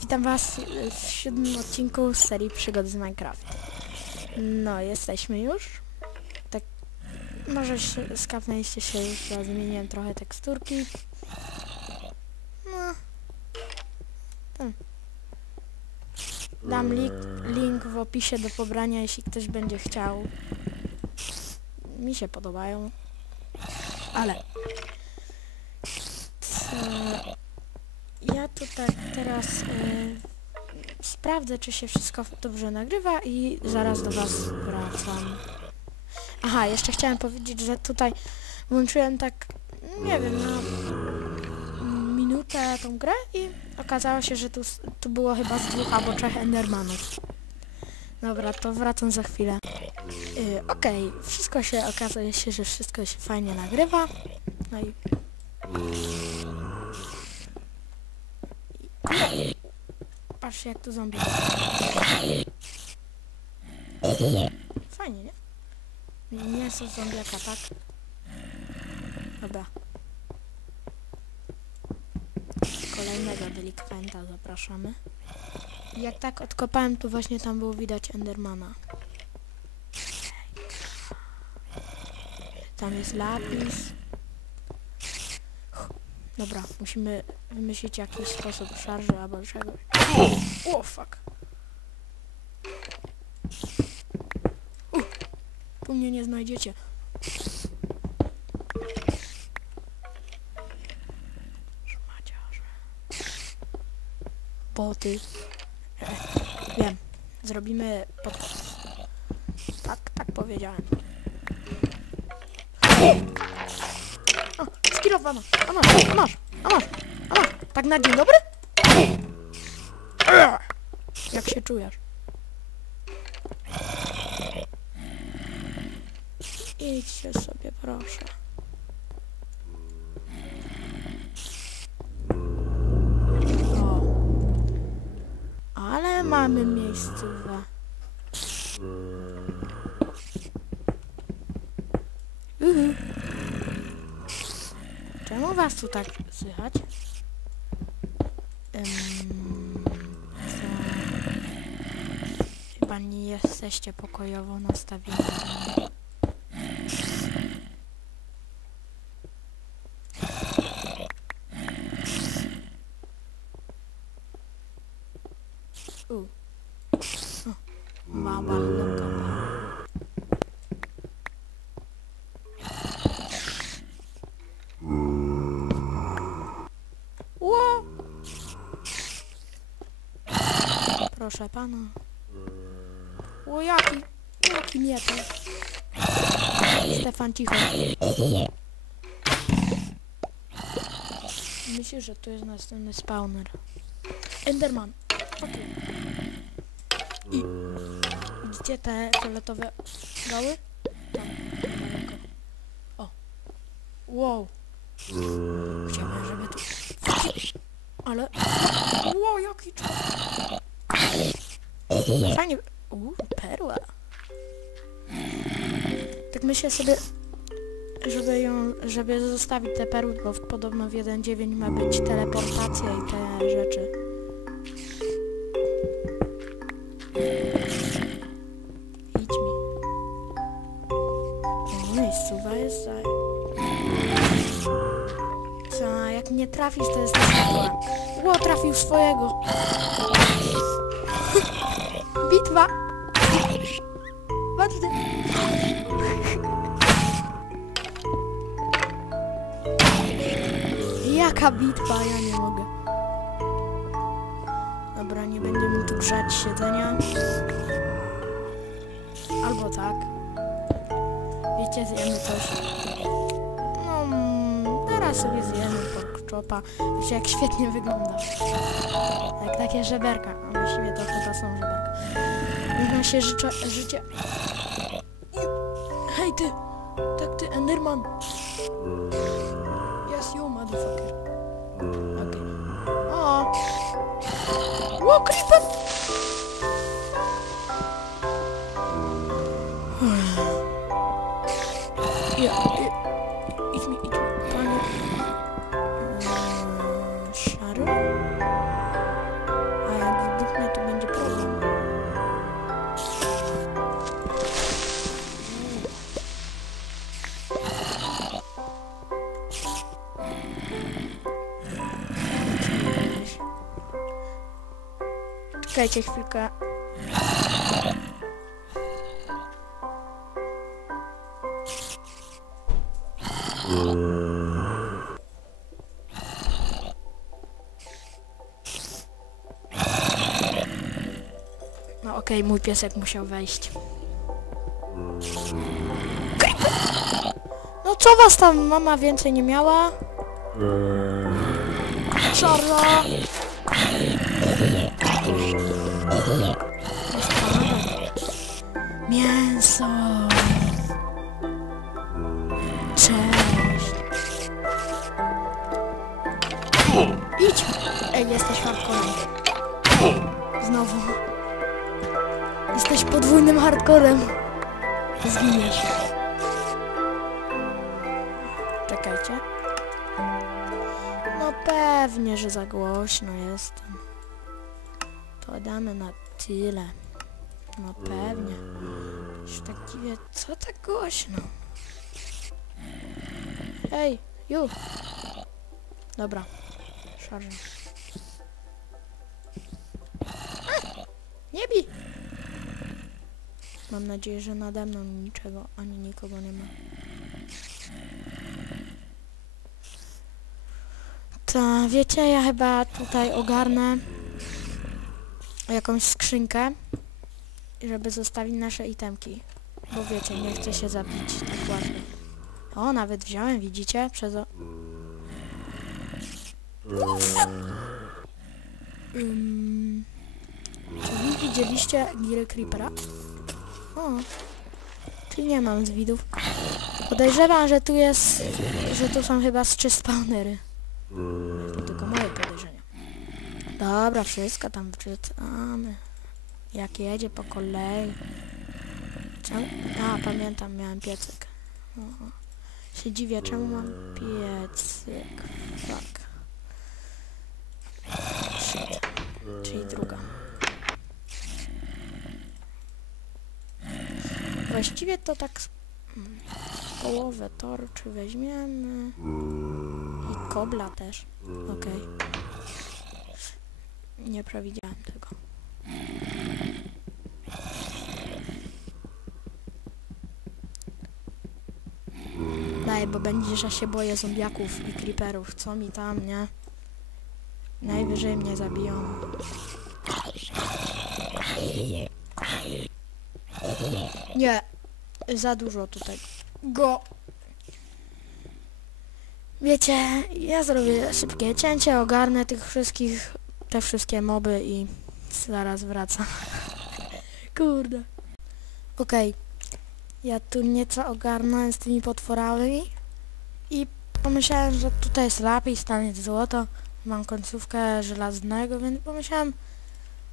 Witam was w siódmym odcinku serii Przygody z Minecraft. No, jesteśmy już. Tak, może skapnęliście się już, ja zmieniłem trochę teksturki. No. Tam. Dam link, w opisie do pobrania, jeśli ktoś będzie chciał. Mi się podobają. Ale... Ja tutaj teraz y, sprawdzę, czy się wszystko dobrze nagrywa i zaraz do Was wracam. Aha, jeszcze chciałem powiedzieć, że tutaj włączyłem tak, nie wiem, na minutę tą grę i okazało się, że tu, tu było chyba z dwóch albo trzech Endermanów. Dobra, to wracam za chwilę. Y, Okej, wszystko się, okazuje się, że wszystko się fajnie nagrywa. No i Patrzcie jak tu zombie. Fajnie, nie? Są zombiaka, tak? Dobra. Kolejnego delikwenta zapraszamy. Jak tak odkopałem, to właśnie tam było widać Endermana. Tam jest lapis. Dobra, musimy wymyślić jakiś sposób szarży albo czegoś. O, fuck. Uh, tu mnie nie znajdziecie. Boty. Wiem. Zrobimy pod... Tak, tak powiedziałem. O, skillowana. A masz, a masz, a masz, a masz. Tak na dzień dobry? Jak się czujesz? Idźcie sobie, proszę. O. Ale mamy miejscówę. Was tu tak słychać? Co? Chyba nie jesteście pokojowo nastawieni. Proszę pana. O jaki, jaki mietek. Stefan cicho. Myślę, że to jest następny spawner. Enderman. Okej. I widzicie te fioletowe gały? Tam. O. Wow. Chciałbym, żeby tu... Ale... Wow, jaki czas. Fajnie. Uuu, perła. Tak myślę sobie, żeby ją, żeby zostawić te perły, bo podobno w 1.9 ma być teleportacja i te rzeczy. Idź mi. O, miejscowa jest za... Co, jak nie trafisz, to jest. Ło, trafił swojego. Bitwa! Patrzcie! Jaka bitwa, ja nie mogę. Dobra, nie będziemy tu grzać siedzenia. Albo tak. Wiecie, zjemy coś. No, mm, teraz sobie zjemy pork Wiecie, jak świetnie wygląda. Jak takie żeberka. A właściwie to chyba są żeberka. Nam się życie... życie... Hej ty! Tak ty, Enderman! Yes, you motherfucker. Okej. O! Ło, creeper! Czekajcie chwilkę. No okej, mój piesek musiał wejść. No co was tam mama więcej nie miała? Czarna! Mięso! Cześć! Idź! Ej, jesteś hardcorem. Znowu. Jesteś podwójnym hardcorem. Zginiesz. Czekajcie. No pewnie, że za głośno jestem. To damy na tyle. No pewnie. Już tak dziwię, co tak głośno? Ej, już. Dobra. Szarżę. Nie bij! Mam nadzieję, że nade mną niczego, ani nikogo nie ma. To wiecie, ja chyba tutaj ogarnę jakąś skrzynkę, żeby zostawić nasze itemki. Bo wiecie, nie chcę się zabić tak łatwo. O, nawet wziąłem, widzicie? Przez o... Ym... Czy widzieliście giry Creepera? O, czyli nie mam z widów. Podejrzewam, że tu jest, że tu są chyba trzy spawnery. Dobra, wszystko tam wczytamy. Jak jedzie po kolei. Czemu? A, pamiętam, miałem piecyk. O, się dziwię, czemu mam piecyk. Tak. Czyli druga. Właściwie to tak połowę torczy weźmiemy. I kobla też. Okej. Nie przewidziałem tego. Daj, bo będzie, że się boję zombiaków i creeperów. Co mi tam, nie? Najwyżej mnie zabiją. Nie. Za dużo tutaj. Go. Wiecie, ja zrobię szybkie cięcie, ogarnę tych wszystkich, te wszystkie moby i zaraz wracam. Kurde. Okej. Ja tu nieco ogarnąłem z tymi potworami i pomyślałem, że tutaj jest lapis, tam jest złoto. Mam końcówkę żelaznego, więc pomyślałem,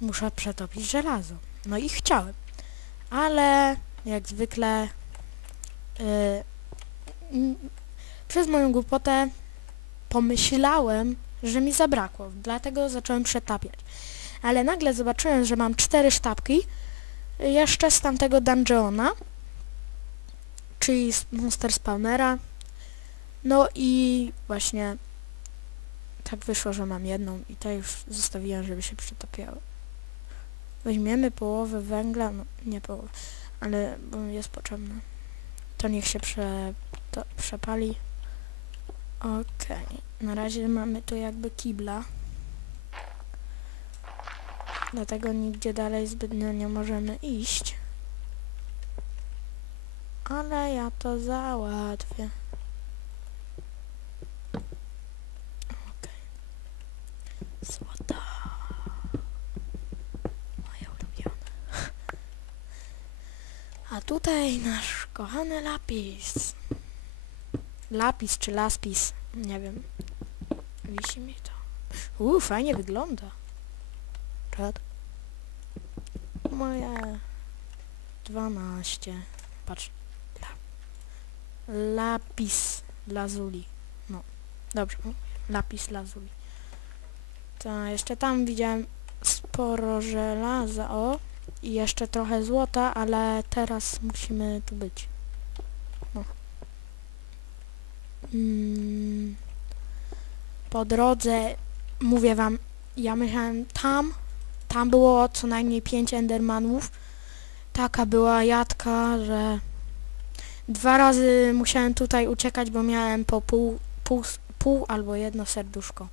muszę przetopić żelazo. No i chciałem. Ale jak zwykle yy, przez moją głupotę pomyślałem, że mi zabrakło, dlatego zacząłem przetapiać. Ale nagle zobaczyłem, że mam cztery sztabki jeszcze z tamtego dungeona, czyli z Monster Spawnera. No i właśnie tak wyszło, że mam jedną i to już zostawiłem, żeby się przetapiały. Weźmiemy połowę węgla, no nie połowę, ale jest potrzebne. To niech się prze, to przepali. Okej, na razie mamy tu jakby kibla. Dlatego nigdzie dalej zbytnio nie możemy iść. Ale ja to załatwię. Okej. Złota. Moje ulubione. A tutaj nasz kochany lapis. Lapis czy laspis, nie wiem. Wisi mi to. Uuu, fajnie wygląda. Czad. Moje 12. Patrz. La. Lapis lazuli. No, dobrze. Lapis lazuli. To jeszcze tam widziałem sporo żelaza. O, i jeszcze trochę złota, ale teraz musimy tu być. No. Mm, po drodze mówię wam, ja myślałem tam, tam było co najmniej 5 endermanów. Taka była jadka, że dwa razy musiałem tutaj uciekać, bo miałem po pół, pół, pół albo jedno serduszko.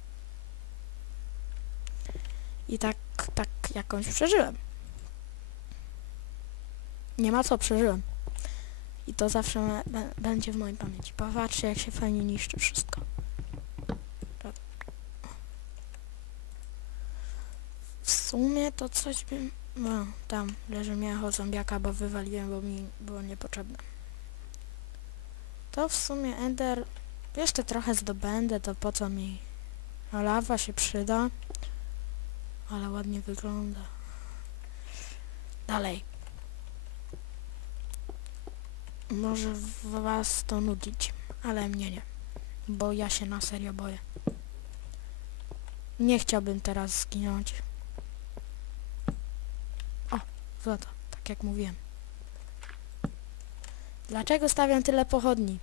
I tak, tak jakąś przeżyłem. Nie ma co, przeżyłem. I to zawsze ma, będzie w mojej pamięci. Popatrzcie, jak się fajnie niszczy wszystko. W sumie to coś bym... No, tam leży mięcho zombiaka, bo wywaliłem, bo mi było niepotrzebne. To w sumie Ender... Jeszcze trochę zdobędę, to po co mi... Lawa się przyda. Ale ładnie wygląda. Dalej. Może was to nudzić, ale mnie nie. Bo ja się na serio boję. Nie chciałbym teraz zginąć. O, złoto, tak jak mówiłem. Dlaczego stawiam tyle pochodni?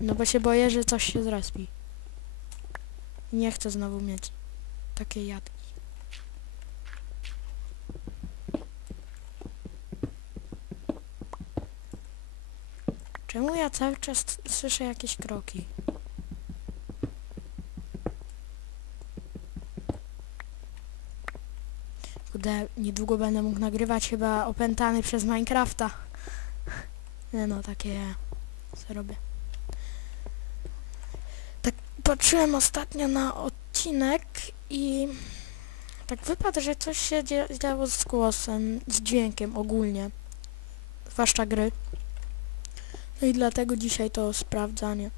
No bo się boję, że coś się zrespi. Nie chcę znowu mieć takiej jadki. Czemu ja cały czas słyszę jakieś kroki? Kurde, niedługo będę mógł nagrywać chyba opętany przez Minecrafta. No, takie co robię. Tak patrzyłem ostatnio na odcinek i tak wypadł, że coś się dzia- działo z głosem, z dźwiękiem ogólnie. Zwłaszcza gry. No i dlatego dzisiaj to sprawdzanie.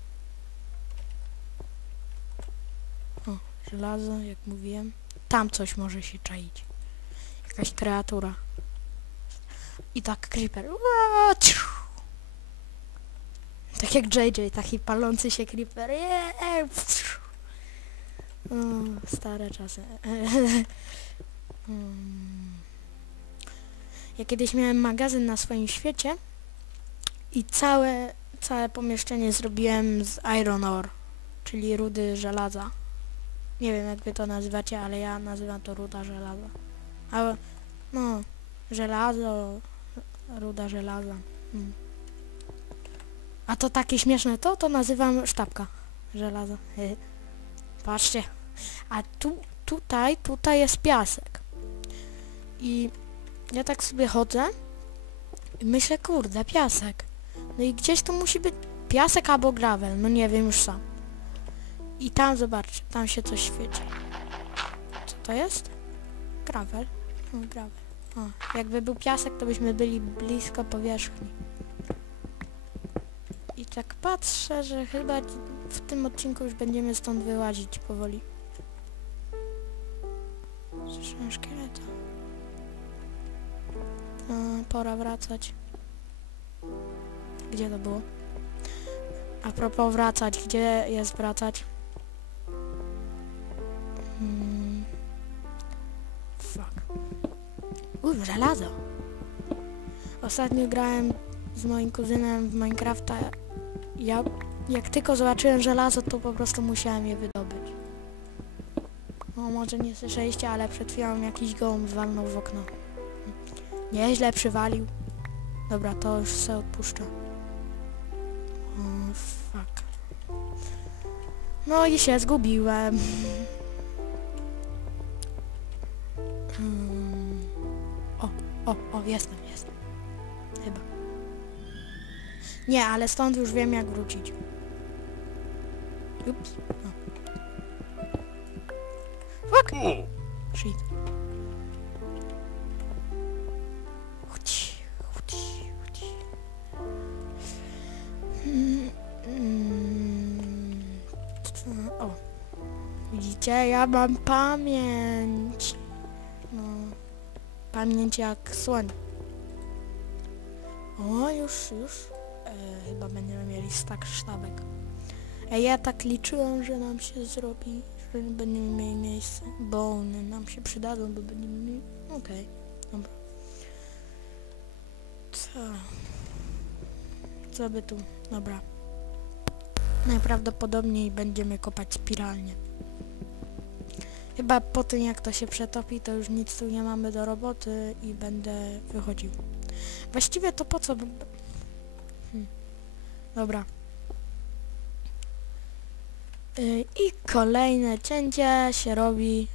O, żelazo, jak mówiłem. Tam coś może się czaić. Jakaś kreatura. I tak creeper. Tak jak JJ, taki palący się creeper. O, stare czasy. Hmm. Ja kiedyś miałem magazyn na swoim świecie i całe, całe pomieszczenie zrobiłem z iron ore, czyli rudy żelaza. Nie wiem jak wy to nazywacie, ale ja nazywam to ruda żelaza. A, no, żelazo, ruda żelaza. Hmm. A to takie śmieszne to, to nazywam sztabka żelaza. Patrzcie. A tu, tutaj, tutaj jest piasek. I ja tak sobie chodzę i myślę, kurde, piasek. No i gdzieś tu musi być piasek albo gravel, no nie wiem już sam. I tam zobaczcie, tam się coś świeci. Co to jest? Gravel. No, gravel. O, jakby był piasek, to byśmy byli blisko powierzchni. I tak patrzę, że chyba w tym odcinku już będziemy stąd wyłazić powoli. Słyszę szkieleta. A, pora wracać. Gdzie to było? A propos wracać, gdzie jest wracać? Hmm. Fuck. Uj, żelazo. Ostatnio grałem z moim kuzynem w Minecrafta. Ja, jak tylko zobaczyłem żelazo, to po prostu musiałem je wydobyć. No może nie słyszeliście, ale przed chwilą jakiś gołąb walnął w okno. Nieźle przywalił. Dobra, to już se odpuszczę. No i się zgubiłem. Hmm. O, o, o, jestem, jestem. Chyba. Nie, ale stąd już wiem jak wrócić. Ups. Widzicie, ja mam pamięć. No. Pamięć jak słoń. O, już, już. E, chyba będziemy mieli stak sztabek. E, ja tak liczyłem, że nam się zrobi, że będziemy mieli miejsce. Bony nam się przydadzą, bo będziemy mieli... Okej, dobra. Co? Co by tu? Dobra. Najprawdopodobniej będziemy kopać spiralnie. Chyba po tym jak to się przetopi, to już nic tu nie mamy do roboty i będę wychodził. Właściwie to po co... Hmm. Dobra. Y, I kolejne cięcie się robi.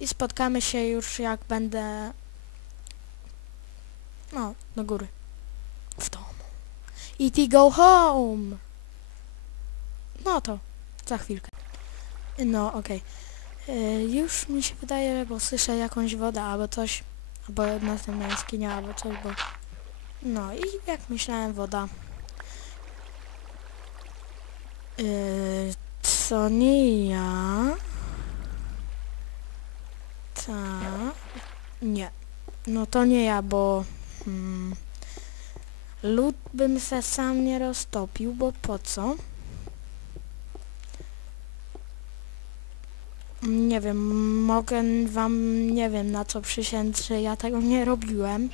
I spotkamy się już jak będę... No, do góry. W domu. E.T. go home! No to, za chwilkę. No, okej. Y, Już mi się wydaje, bo słyszę jakąś wodę albo coś, albo następna jaskinia, albo coś, bo... No i jak myślałem, woda. Yy, co nie ja? Ta... Nie. No to nie ja, bo... Hmm, lód bym se sam nie roztopił, bo po co? Nie wiem, mogę wam, nie wiem na co przysiąc, że ja tego nie robiłem.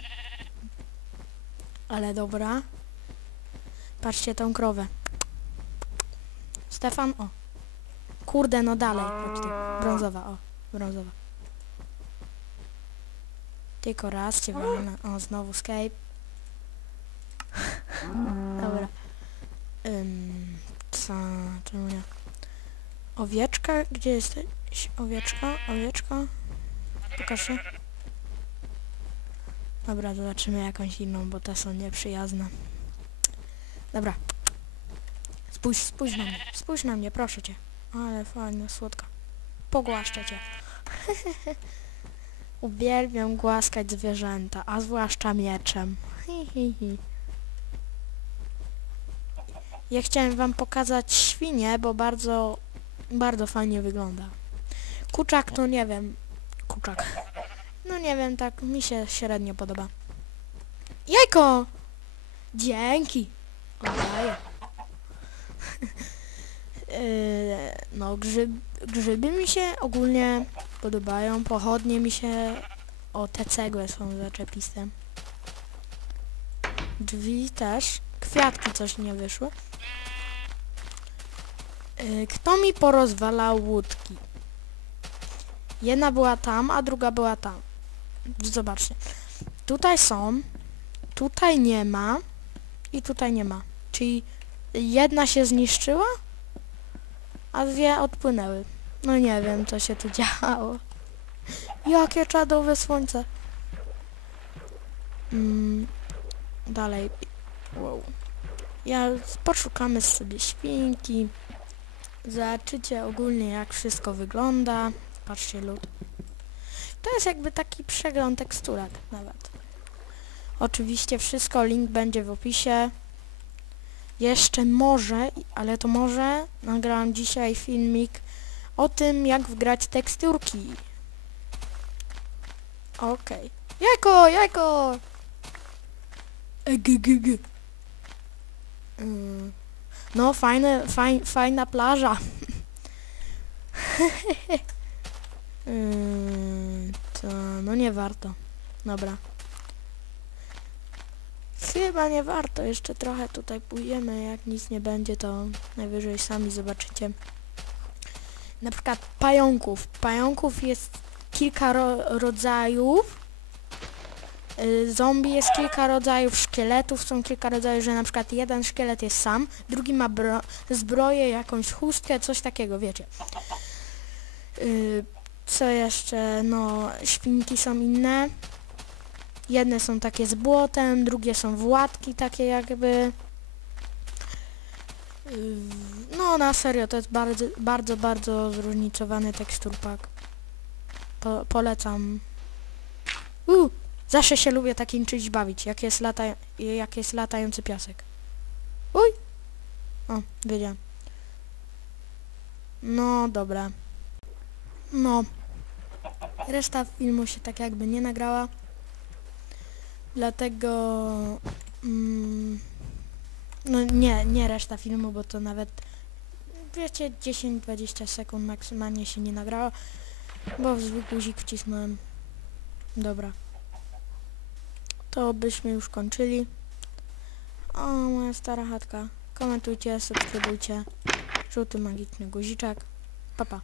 Ale dobra. Patrzcie tą krowę. Stefan, o. Kurde, no dalej. Chodź. Brązowa, o. Brązowa. Tylko raz cię. O, znowu escape. Dobra. Ym, co, czemu nie? Owieczka? Gdzie jesteś? Owieczka? Owieczka? Pokaż się. Dobra, zobaczymy jakąś inną, bo te są nieprzyjazne. Dobra. Spójrz, spójrz na mnie. Spójrz na mnie, proszę cię. Ale fajna, słodka. Pogłaszczę cię. Uwielbiam głaskać zwierzęta, a zwłaszcza mieczem. Ja chciałem wam pokazać świnię, bo bardzo, bardzo fajnie wygląda. Kuczak to nie wiem. Kuczak. No nie wiem, tak mi się średnio podoba. Jajko! Dzięki! Oddaję. Yy, no grzyb, grzyby mi się ogólnie podobają, pochodnie mi się... O, te cegły są zaczepiste. Drzwi też. Kwiatki coś nie wyszły. Yy, kto mi porozwalał łódki? Jedna była tam, a druga była tam. Zobaczcie. Tutaj są, tutaj nie ma i tutaj nie ma. Czyli jedna się zniszczyła, a dwie odpłynęły. No nie wiem, co się tu działo. Jakie czadowe słońce. Mm, dalej. Wow. Ja poszukamy sobie świnki. Zobaczycie ogólnie jak wszystko wygląda. Patrzcie lód. To jest jakby taki przegląd teksturek nawet. Oczywiście wszystko, link będzie w opisie. Jeszcze może, ale to może, nagrałam dzisiaj filmik o tym, jak wgrać teksturki. Okej. Jajko, jajko! E, g, g, g. Mm. No, fajne, faj, fajna plaża. Yy, to no nie warto. Dobra. Chyba nie warto. Jeszcze trochę tutaj pójdziemy. Jak nic nie będzie, to najwyżej sami zobaczycie. Na przykład pająków. Pająków jest kilka ro rodzajów. Yy, zombie jest kilka rodzajów, szkieletów są kilka rodzajów, że na przykład jeden szkielet jest sam, drugi ma bro zbroję, jakąś chustkę, coś takiego, wiecie. Yy, co jeszcze? No, świnki są inne. Jedne są takie z błotem, drugie są władki takie jakby. Yy, No, na serio, to jest bardzo, bardzo, bardzo zróżnicowany tekstur pack. Po, polecam. Uh, zawsze się lubię takim czymś bawić, jak jest, lata, jak jest latający piasek. Uj! O, wiedziałem. No, dobra. No. Reszta filmu się tak jakby nie nagrała. Dlatego... Mm, no nie, nie reszta filmu, bo to nawet... Wiecie, 10-20 sekund maksymalnie się nie nagrało. Bo w zwykły guzik wcisnąłem. Dobra. To byśmy już kończyli. O, moja stara chatka. Komentujcie, subskrybujcie. Żółty magiczny guziczek. Pa, pa.